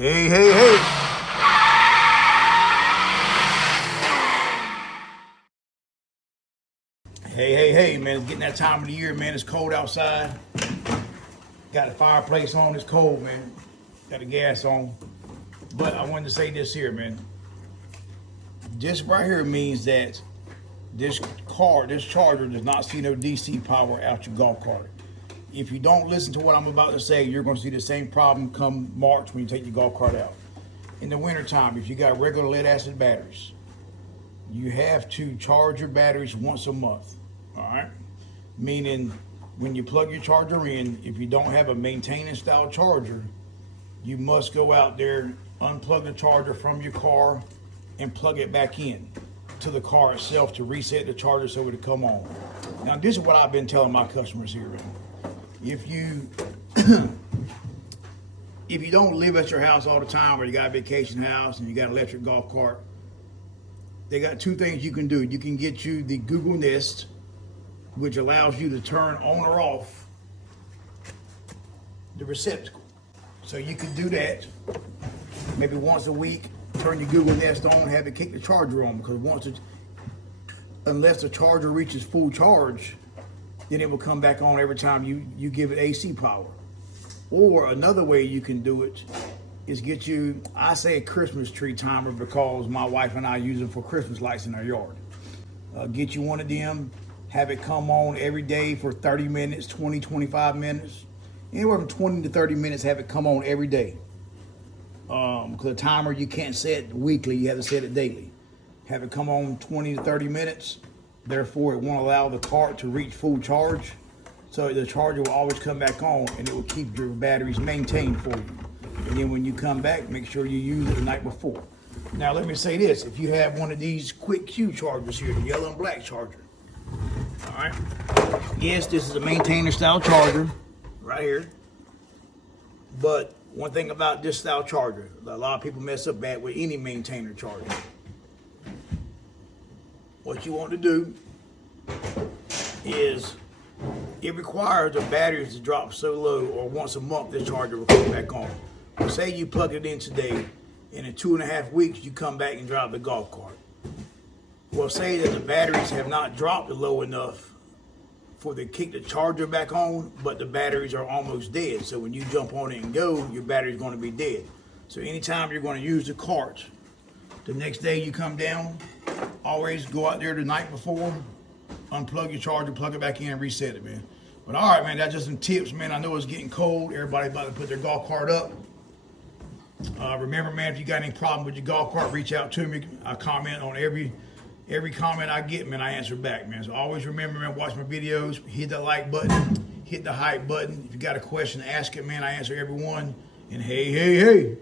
Hey, hey, hey. Hey, hey, hey, man. It's getting that time of the year, man. It's cold outside. Got the fireplace on. It's cold, man. Got the gas on. But I wanted to say this here, man. This right here means that this charger does not see no DC power out your golf cart. If you don't listen to what I'm about to say, you're going to see the same problem come March when you take your golf cart out. In the wintertime, if you got regular lead acid batteries, you have to charge your batteries once a month. All right? Meaning, when you plug your charger in, if you don't have a maintenance style charger, you must go out there, unplug the charger from your car, and plug it back in to the car itself to reset the charger so it will come on. Now, this is what I've been telling my customers here. If you if you don't live at your house all the time, or you got a vacation house and you got an electric golf cart, they got two things you can do. You can get you the Google Nest, which allows you to turn on or off the receptacle. So you can do that maybe once a week. Turn your Google Nest on, have it kick the charger on, because unless the charger reaches full charge, then it will come back on every time you give it AC power. Or another way you can do it is get you, I say a Christmas tree timer because my wife and I use them for Christmas lights in our yard. Get you one of them, have it come on every day for 30 minutes, 20, 25 minutes. Anywhere from 20 to 30 minutes, have it come on every day. Because a timer you can't set weekly, you have to set it daily. Have it come on 20 to 30 minutes. Therefore, it won't allow the cart to reach full charge. So the charger will always come back on and it will keep your batteries maintained for you. And then when you come back, make sure you use it the night before. Now, let me say this. If you have one of these quick Q chargers here, the yellow and black charger. All right. Yes, this is a maintainer style charger right here. But one thing about this style charger, a lot of people mess up bad with any maintainer charger. What you want to do is, it requires the batteries to drop so low, or once a month the charger will come back on. So say you plug it in today, and in 2.5 weeks you come back and drive the golf cart. Well, say that the batteries have not dropped low enough for to kick the charger back on, but the batteries are almost dead. So when you jump on it and go, your battery's going to be dead. So anytime you're going to use the cart, the next day you come down, always go out there the night before, unplug your charger, plug it back in, and reset it, man. But all right, man, that's just some tips, man. I know it's getting cold. Everybody's about to put their golf cart up. Remember, man, if you got any problem with your golf cart, reach out to me. I comment on every comment I get, man, I answer back, man. So always remember, man, watch my videos, hit the like button, hit the hype button. If you got a question, ask it, man. I answer everyone. And hey, hey, hey.